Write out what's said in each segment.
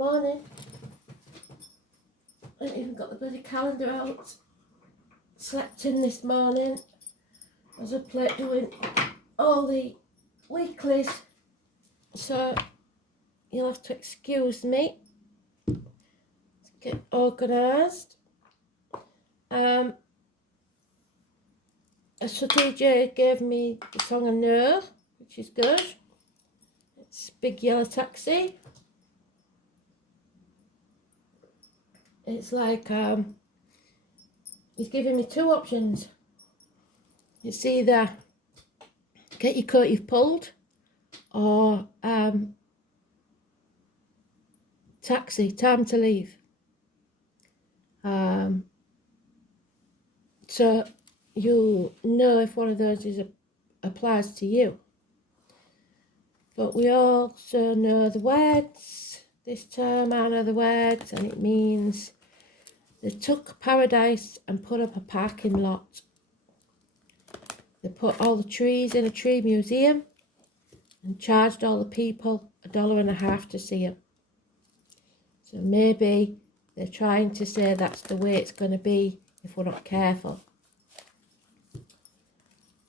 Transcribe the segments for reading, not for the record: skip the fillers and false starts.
Morning. I haven't even got the bloody calendar out. Slept in this morning. I was up late doing all the weeklies. So you'll have to excuse me. Let's get organised. Astrology gave me the song I know, which is good. It's Big Yellow Taxi. It's like he's giving me two options. It's either get your coat you've pulled or taxi, time to leave. So you'll know if one of those applies to you. But we also know the words. This term I know the words, and it means they took paradise and put up a parking lot. They put all the trees in a tree museum and charged all the people $1.50 to see them. So maybe they're trying to say that's the way it's going to be if we're not careful.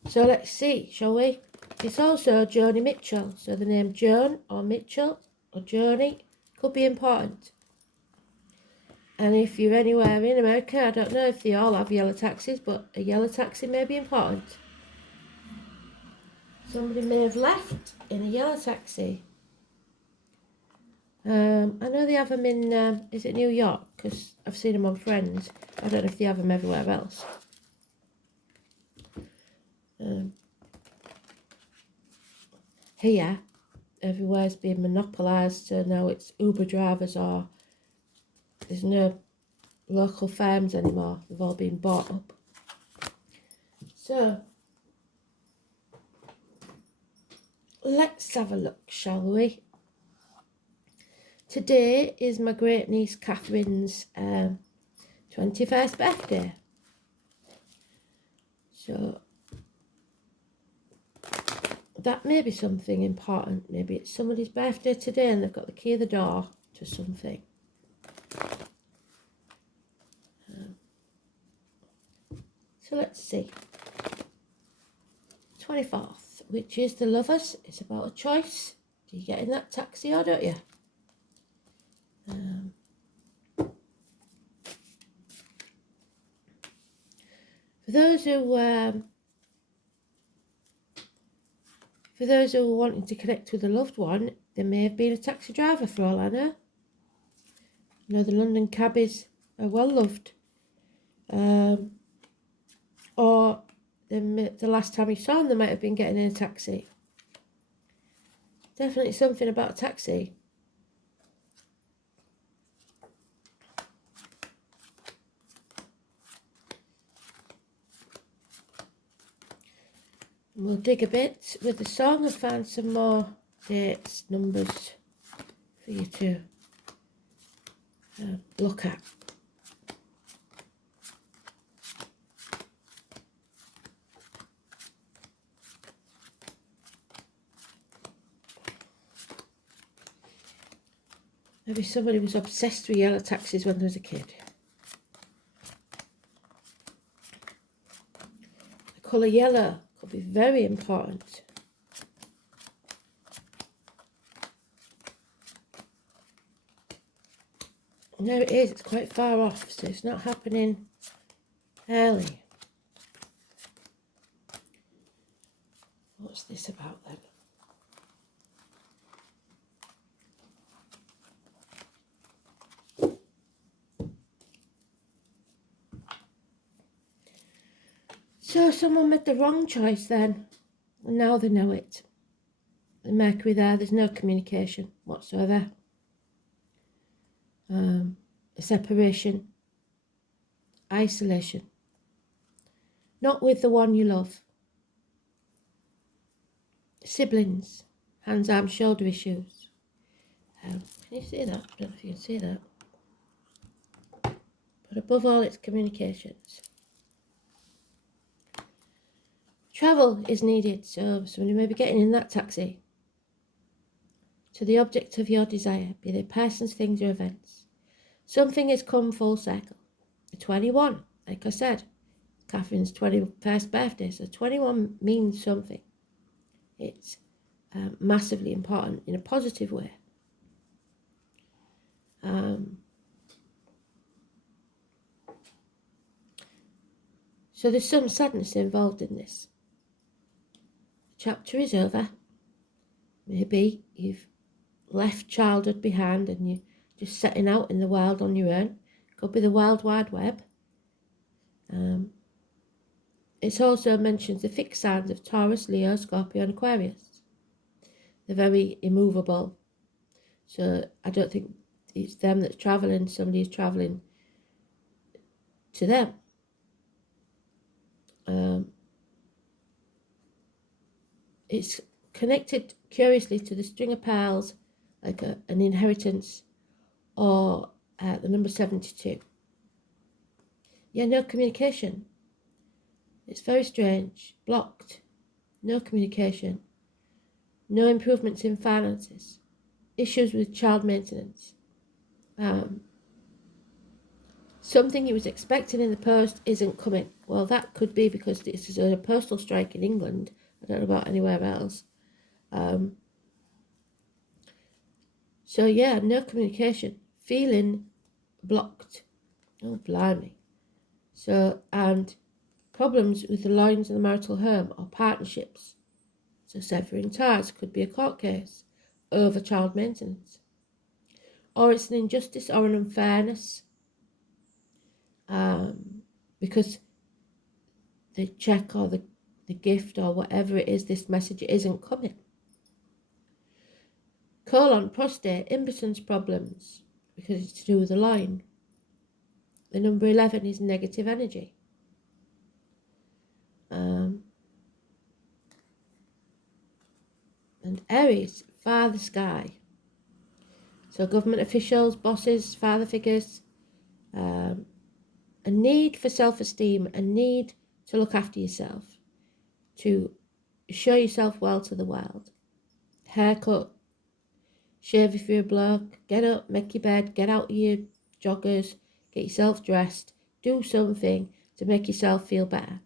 So let's see, shall we? It's also Joni Mitchell. So the name Joan or Mitchell or Joni could be important. And if you're anywhere in America, I don't know if they all have yellow taxis, but a yellow taxi may be important. Somebody may have left in a yellow taxi. I know they have them in, is it New York? Because I've seen them on Friends. I don't know if they have them everywhere else. Here, everywhere's being monopolised, so now it's Uber drivers or there's no local farms anymore. They've all been bought up. So, let's have a look, shall we? Today is my great niece Catherine's 21st birthday. So, that may be something important. Maybe it's somebody's birthday today and they've got the key of the door to something. So let's see. 24th, which is the lovers. It's about a choice. Do you get in that taxi or don't you? For those who are wanting to connect with a loved one, they may have been a taxi driver for all I know. You know, the London cabbies are well loved. Or the last time you saw them, they might have been getting in a taxi. Definitely something about a taxi. We'll dig a bit with the song and find some more dates, numbers for you to look at. Maybe somebody was obsessed with yellow taxis when they was a kid. The colour yellow could be very important. No, it is. It's quite far off, so it's not happening early. What's this about then? So someone made the wrong choice then, and now they know it. The Mercury there's no communication whatsoever. A separation, isolation. Not with the one you love. Siblings, hands, arms, shoulder issues. Can you see that? I don't know if you can see that. But above all, it's communications. Travel is needed, so somebody may be getting in that taxi to the object of your desire, be they persons, things, or events. Something has come full circle. 21, like I said, Catherine's 21st birthday, so 21 means something. It's massively important in a positive way. So there's some sadness involved in this. The chapter is over. Maybe you've left childhood behind and you're just setting out in the world on your own. Could be the World Wide Web. It also mentions the fixed signs of Taurus, Leo, Scorpio and Aquarius. They're very immovable. So I don't think it's them that's travelling. Somebody is travelling to them. It's connected curiously to the string of pearls, like an inheritance, or the number 72. Yeah, no communication. It's very strange. Blocked. No communication. No improvements in finances. Issues with child maintenance. Something he was expecting in the post isn't coming. Well, that could be because this is a postal strike in England. I don't know about anywhere else. So yeah, no communication. Feeling blocked. Oh, blimey. So, and problems with the lines of the marital home or partnerships. So severing ties could be a court case over child maintenance. Or it's an injustice or an unfairness. Because the check or the gift or whatever it is, this message isn't coming. Colon, prostate, impotence problems, because it's to do with the line. The number 11 is negative energy. And Aries, father sky. So government officials, bosses, father figures, a need for self-esteem, a need to look after yourself, to show yourself well to the world. Haircut, shave if you're a bloke, get up, make your bed, get out of your joggers, get yourself dressed, do something to make yourself feel better.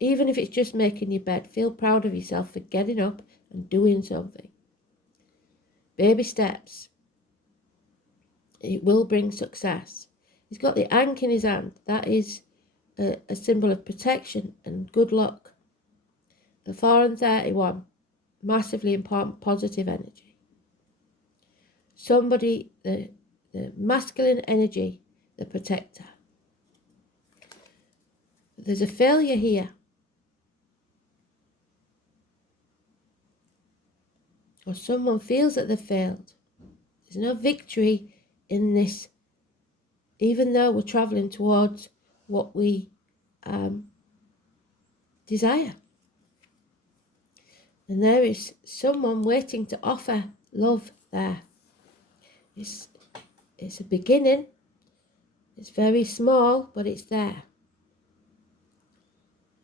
Even if it's just making your bed, feel proud of yourself for getting up and doing something. Baby steps. It will bring success. He's got the ankh in his hand. That is a symbol of protection and good luck. The 4 and 31, massively important positive energy. Somebody, the masculine energy, the protector. There's a failure here. Or someone feels that they've failed. There's no victory in this, even though we're travelling towards what we desire. And there is someone waiting to offer love there. It's a beginning. It's very small, but it's there.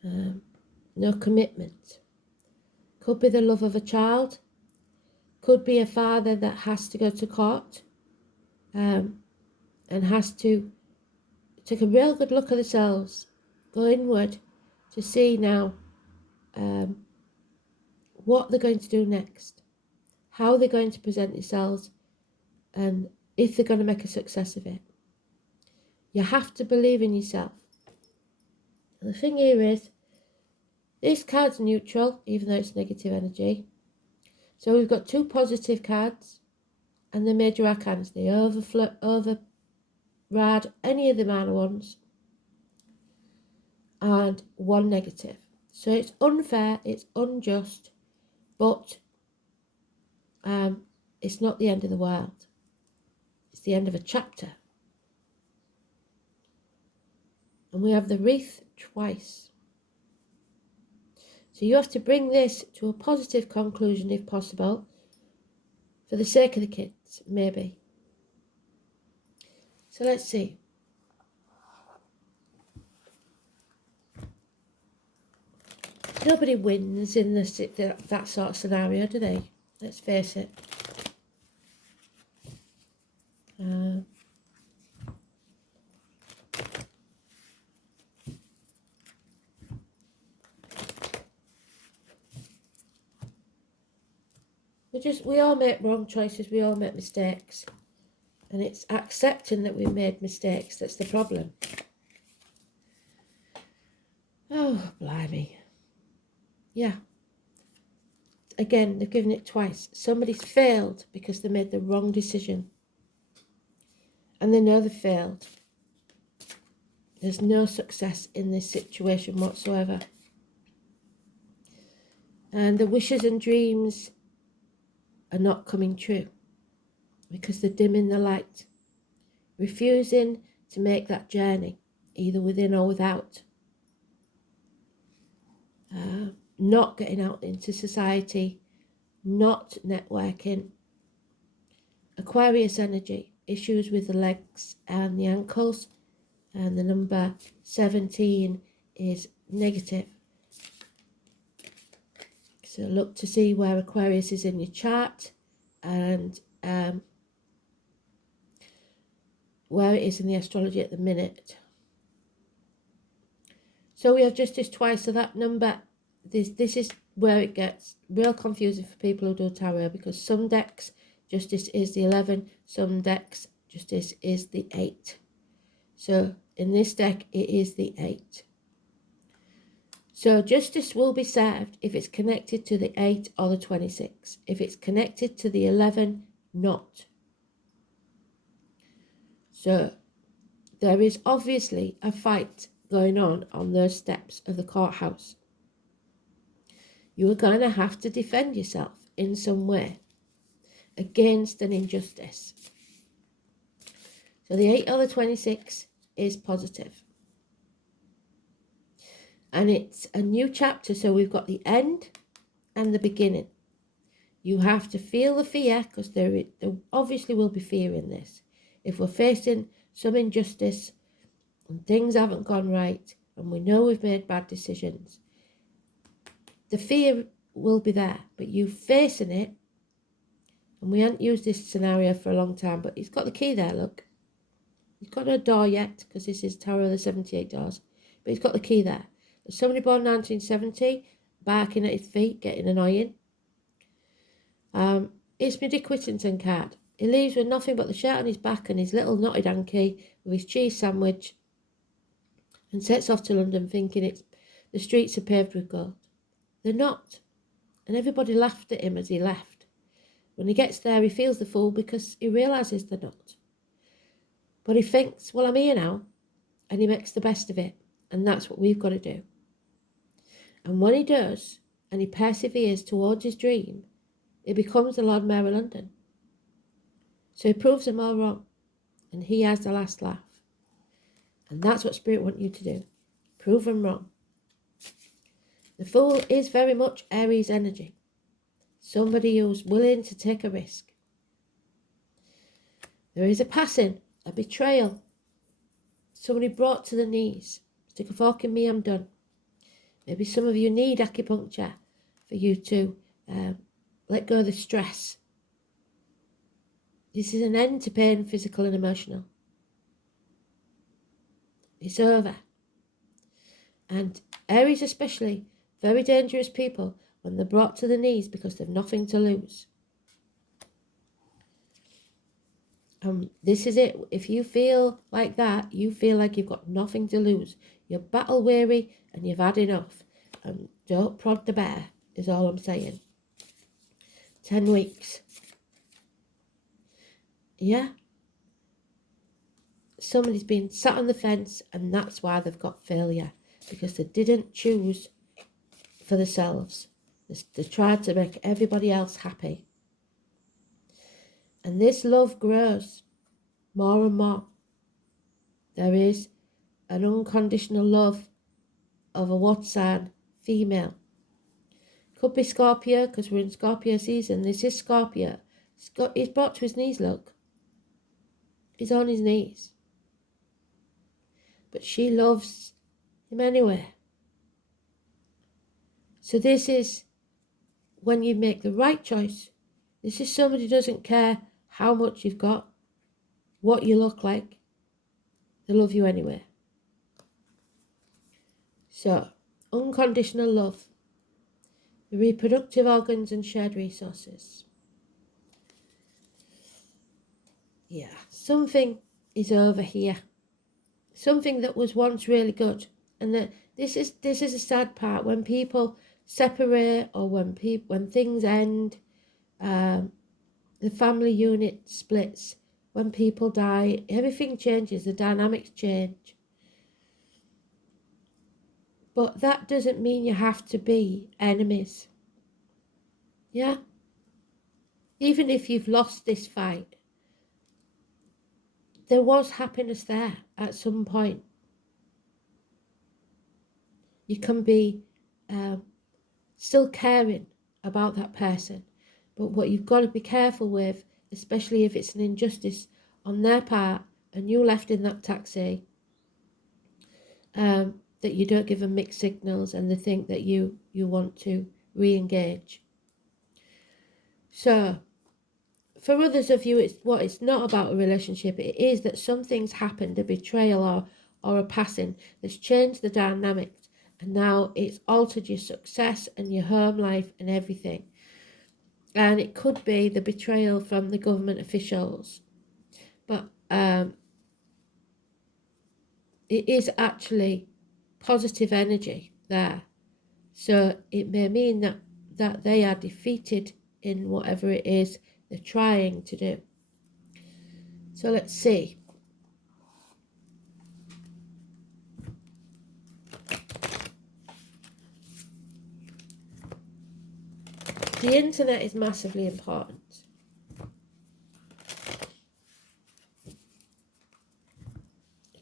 No commitment. Could be the love of a child. Could be a father that has to go to court and has to take a real good look at themselves, go inward to see now what they're going to do next, how they're going to present themselves, and if they're going to make a success of it. You have to believe in yourself. And the thing here is, this card's neutral, even though it's negative energy. So we've got 2 positive cards, and the major arcans. They override any of the minor ones, and 1 negative. So it's unfair, it's unjust, but it's not the end of the world. It's the end of a chapter. And we have the wreath twice. So you have to bring this to a positive conclusion if possible, for the sake of the kids, maybe. So let's see. Nobody wins in that sort of scenario, do they? Let's face it. Uh, we all make wrong choices, we all make mistakes. And it's accepting that we made mistakes that's the problem. Oh, blimey. Yeah. Again, they've given it twice. Somebody's failed because they made the wrong decision. And they know they failed. There's no success in this situation whatsoever. And the wishes and dreams are not coming true because they're dimming the light, refusing to make that journey, either within or without. Not getting out into society, not networking. Aquarius energy, issues with the legs and the ankles, and the number 17 is negative. So look to see where Aquarius is in your chart and where it is in the astrology at the minute. So we have justice twice, so that number, this is where it gets real confusing for people who do tarot, because some decks justice is the 11, some decks justice is the 8. So in this deck it is the 8. So justice will be served if it's connected to the 8 or the 26. If it's connected to the 11, not. So there is obviously a fight going on those steps of the courthouse. You are going to have to defend yourself in some way against an injustice. So the 8 or the 26 is positive. And it's a new chapter, so we've got the end and the beginning. You have to feel the fear, because there obviously will be fear in this. If we're facing some injustice and things haven't gone right and we know we've made bad decisions, the fear will be there, but you facing it. And we haven't used this scenario for a long time, but he's got the key there, look. He's got no door yet, because this is Tarot of the 78 doors, but he's got the key there. There's somebody born 1970, barking at his feet, getting annoying. It's Middy Whittington card. He leaves with nothing but the shirt on his back and his little knotted hanky with his cheese sandwich, and sets off to London thinking the streets are paved with gold. They're not. And everybody laughed at him as he left. When he gets there, he feels the fool because he realises they're not. But he thinks, well, I'm here now, and he makes the best of it. And that's what we've got to do. And when he does, and he perseveres towards his dream, he becomes the Lord Mayor of London. So he proves them all wrong, and he has the last laugh. And that's what Spirit wants you to do. Prove them wrong. The Fool is very much Aries energy. Somebody who's willing to take a risk. There is a passing, a betrayal. Somebody brought to the knees. Stick a fork in me, I'm done. Maybe some of you need acupuncture for you to let go of the stress. This is an end to pain, physical and emotional. It's over. And Aries especially, very dangerous people when they're brought to the knees because they've nothing to lose. This is it. If you feel like that, you feel like you've got nothing to lose. You're battle weary and you've had enough. Don't prod the bear, is all I'm saying. 10 weeks. Yeah. Somebody's been sat on the fence, and that's why they've got failure. Because they didn't choose for themselves. They tried to make everybody else happy. And this love grows more and more. There is an unconditional love of a water sign female. Could be Scorpio, because we're in Scorpio season. This is Scorpio. He's brought to his knees, look. He's on his knees. But she loves him anyway. So this is when you make the right choice. This is somebody who doesn't care how much you've got. what you look like. They love you anyway. So, unconditional love, the reproductive organs and shared resources. Yeah, something is over here. Something that was once really good. And that this is a sad part. When people separate, or when things end, the family unit splits, when people die, everything changes, the dynamics change. But that doesn't mean you have to be enemies. Yeah? Even if you've lost this fight, there was happiness there at some point. You can be still caring about that person. But what you've got to be careful with, especially if it's an injustice on their part and you left in that taxi, that you don't give them mixed signals and they think that you want to re-engage. So for others of you, it's not about a relationship. It is that something's happened, a betrayal or a passing that's changed the dynamics, and now it's altered your success and your home life and everything. And it could be the betrayal from the government officials, but it is actually positive energy there. So it may mean that they are defeated in whatever it is they're trying to do. So let's see. The internet is massively important.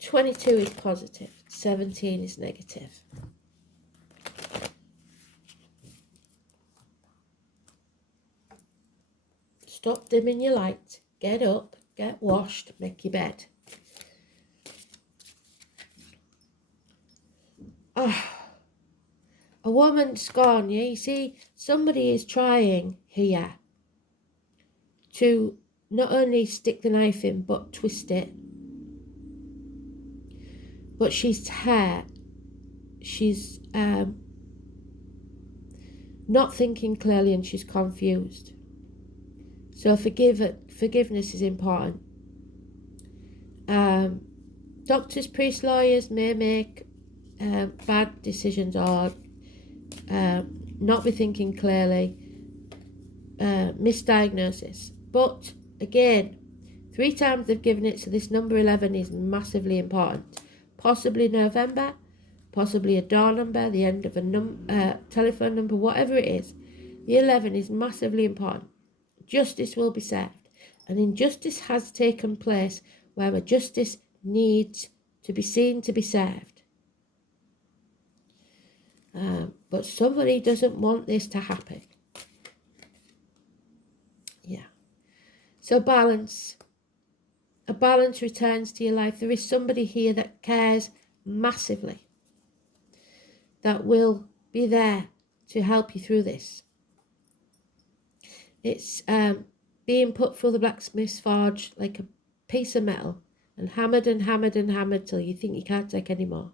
"22 is positive, 17 is negative. Stop dimming your light, get up, get washed, make your bed. A woman's gone, yeah? You see, somebody is trying here to not only stick the knife in, but twist it. But she's not thinking clearly, and she's confused. So forgiveness is important. Doctors, priests, lawyers may make bad decisions or not be thinking clearly, misdiagnosis. But again, 3 times they've given it, so this number 11 is massively important. Possibly November, possibly a door number, the end of a telephone number, whatever it is. The 11 is massively important. Justice will be served. And injustice has taken place where a justice needs to be seen to be served. But somebody doesn't want this to happen. Yeah. So balance. A balance returns to your life. There is somebody here that cares massively, that will be there to help you through this. It's being put through the blacksmith's forge like a piece of metal and hammered and hammered and hammered till you think you can't take any more.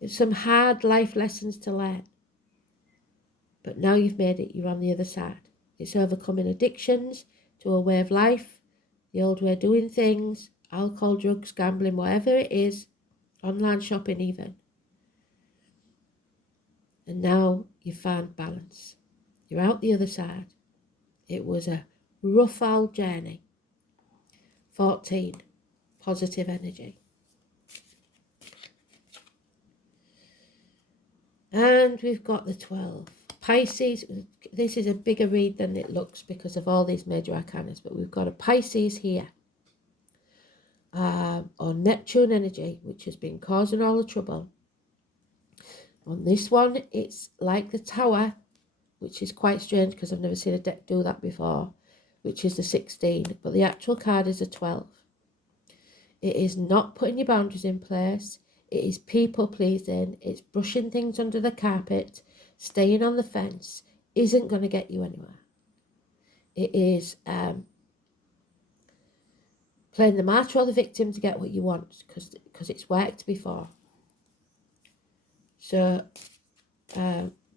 It's some hard life lessons to learn. But now you've made it, you're on the other side. It's overcoming addictions to a way of life, the old way of doing things, alcohol, drugs, gambling, whatever it is, online shopping even. And now you found balance. You're out the other side. It was a rough old journey. 14, positive energy. And we've got the 12. Pisces, this is a bigger read than it looks because of all these major arcanas, but we've got a Pisces here. Or Neptune energy, which has been causing all the trouble. On this one, it's like the Tower, which is quite strange because I've never seen a deck do that before, which is the 16, but the actual card is a 12. It is not putting your boundaries in place. It is people pleasing. It's brushing things under the carpet. Staying on the fence isn't going to get you anywhere. It is playing the martyr or the victim to get what you want, because it's worked before. So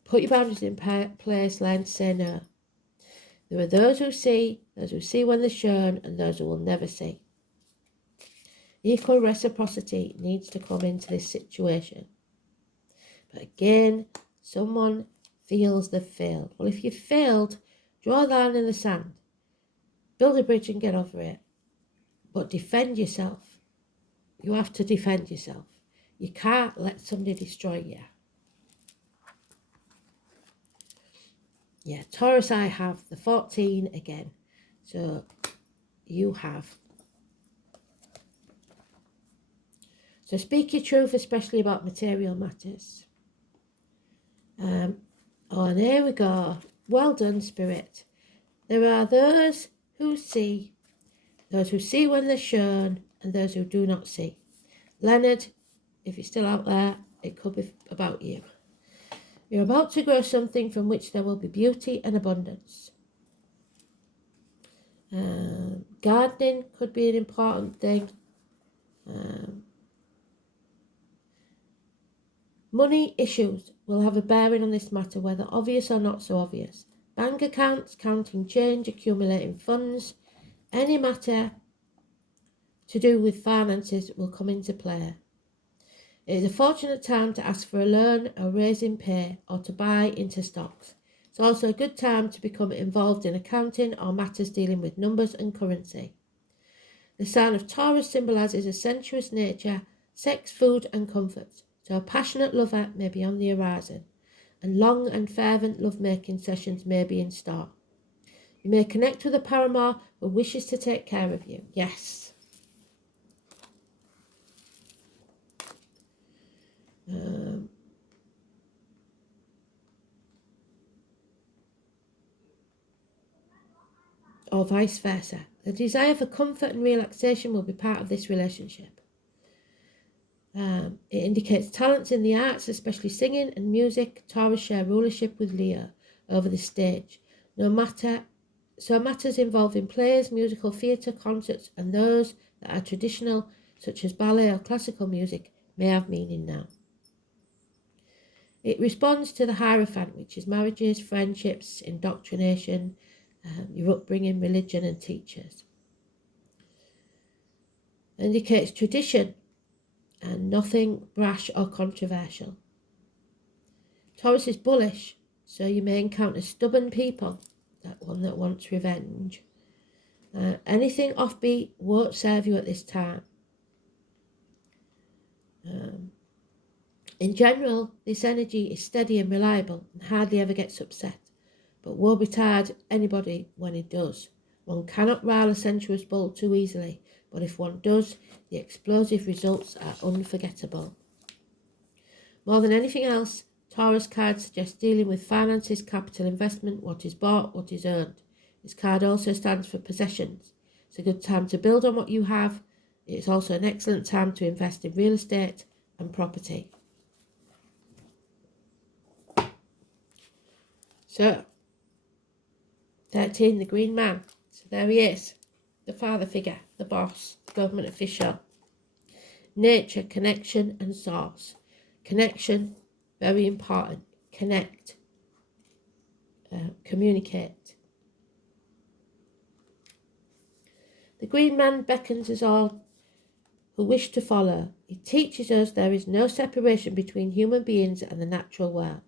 put your boundaries in place, learn to say no. There are those who see when they're shown, and those who will never see. Equal reciprocity needs to come into this situation. But again, someone feels they've failed. Well, if you've failed, draw a line in the sand. Build a bridge and get over it. But defend yourself. You have to defend yourself. You can't let somebody destroy you. Yeah, Taurus, I have the 14 again. So you have. So speak your truth, especially about material matters. And here we go. Well done, Spirit. There are those who see when they're shown, and those who do not see. Leonard, if you're still out there, it could be about you. You're about to grow something from which there will be beauty and abundance. Gardening could be an important thing. Money issues will have a bearing on this matter, whether obvious or not so obvious. Bank accounts, counting change, accumulating funds, any matter to do with finances will come into play. It is a fortunate time to ask for a loan, a raise in pay, or to buy into stocks. It's also a good time to become involved in accounting or matters dealing with numbers and currency. The sign of Taurus symbolises a sensuous nature, sex, food and comfort, so a passionate lover may be on the horizon, and long and fervent love-making sessions may be in store. You may connect with a paramour who wishes to take care of you. Yes. Or vice versa. The desire for comfort and relaxation will be part of this relationship. It indicates talents in the arts, especially singing and music. Taurus share rulership with Leo over the stage. So matters involving plays, musical theatre, concerts, and those that are traditional, such as ballet or classical music, may have meaning now. It responds to the Hierophant, which is marriages, friendships, indoctrination, your upbringing, religion and teachers. It indicates tradition and nothing brash or controversial. Taurus is bullish, so you may encounter stubborn people, that one that wants revenge. Anything offbeat won't serve you at this time. In general, this energy is steady and reliable and hardly ever gets upset, but woe betide anybody when it does. One cannot rile a sensuous bull too easily, but if one does, the explosive results are unforgettable. More than anything else, Taurus cards suggest dealing with finances, capital investment, what is bought, what is earned. This card also stands for possessions. It's a good time to build on what you have. It's also an excellent time to invest in real estate and property. So, 13, the Green Man. So there he is, the father figure, the boss, the government official. Nature, connection and source. Connection, very important. Connect. Communicate. The Green Man beckons us all who wish to follow. He teaches us there is no separation between human beings and the natural world.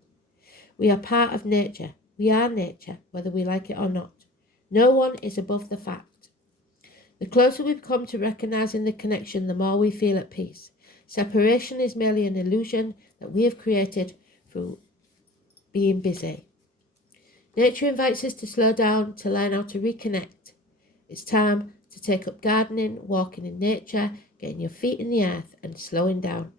We are part of nature. We are nature, whether we like it or not. No one is above the fact. The closer we become to recognizing the connection, the more we feel at peace. Separation is merely an illusion that we have created through being busy. Nature invites us to slow down, to learn how to reconnect. It's time to take up gardening, walking in nature, getting your feet in the earth and slowing down.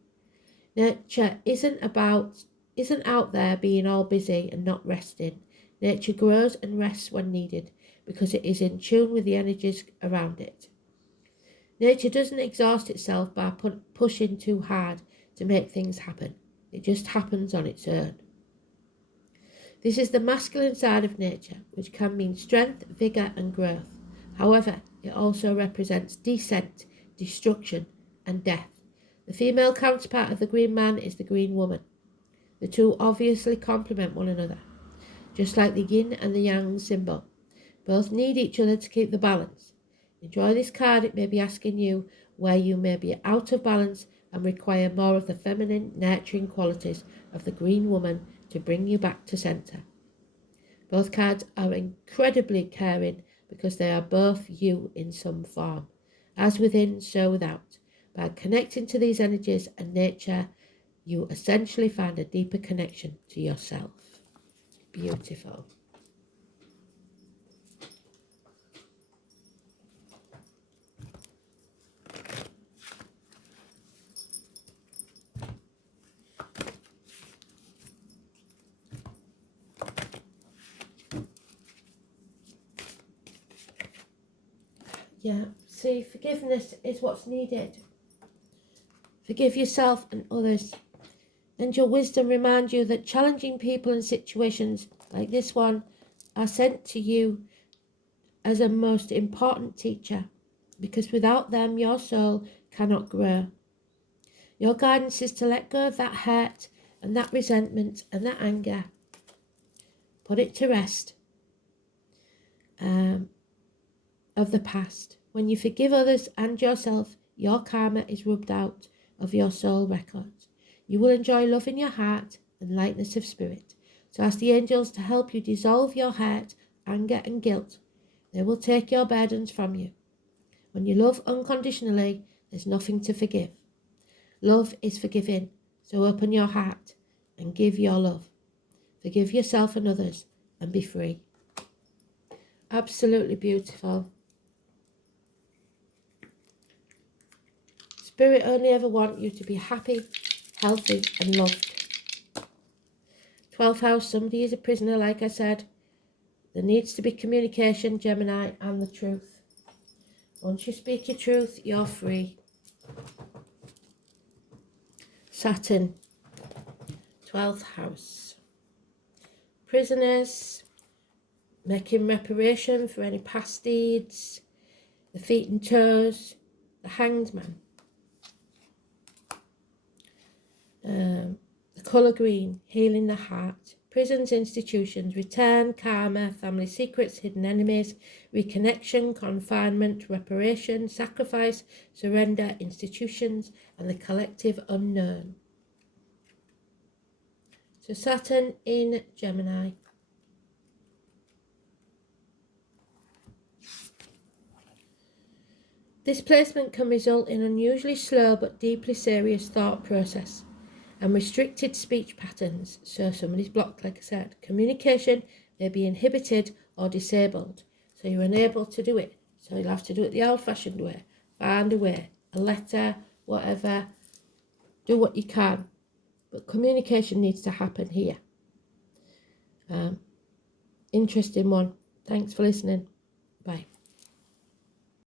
Nature isn't out there being all busy and not resting. Nature grows and rests when needed because it is in tune with the energies around it. Nature doesn't exhaust itself by pushing too hard to make things happen. It just happens on its own. This is the masculine side of nature, which can mean strength, vigour and growth. However, It also represents descent, destruction, and death. The female counterpart of the green man is the green woman. The two obviously complement one another, just like the yin and the yang symbol. Both need each other to keep the balance. Enjoy this card. It may be asking you where you may be out of balance and require more of the feminine, nurturing qualities of the green woman to bring you back to center. Both cards are incredibly caring because they are both you in some form. As within, so without. By connecting to these energies and nature, you essentially find a deeper connection to yourself. Beautiful. Yeah, see, forgiveness is what's needed. Forgive yourself and others. And your wisdom reminds you that challenging people and situations like this one are sent to you as a most important teacher, because without them, your soul cannot grow. Your guidance is to let go of that hurt and that resentment and that anger. Put it to rest of the past. When you forgive others and yourself, your karma is rubbed out of your soul records. You will enjoy love in your heart and lightness of spirit. So ask the angels to help you dissolve your hurt, anger and guilt. They will take your burdens from you. When you love unconditionally, there's nothing to forgive. Love is forgiving, so open your heart and give your love. Forgive yourself and others and be free. Absolutely beautiful. Spirit only ever want you to be happy, healthy and loved. 12th house, somebody is a prisoner, like I said. There needs to be communication, Gemini, and the truth. Once you speak your truth, you're free. Saturn, 12th house. Prisoners, making reparation for any past deeds, the feet and toes, the Hanged Man. The colour green, healing the heart. Prisons, institutions, return, karma, family secrets, hidden enemies, reconnection, confinement, reparation, sacrifice, surrender, institutions, and the collective unknown. So Saturn in Gemini. This placement can result in unusually slow but deeply serious thought process and restricted speech patterns. So somebody's blocked, like I said. Communication may be inhibited or disabled, so you're unable to do it. So you'll have to do it the old-fashioned way. Find a way, a letter, whatever. Do what you can. But communication needs to happen here. Interesting one. Thanks for listening. Bye.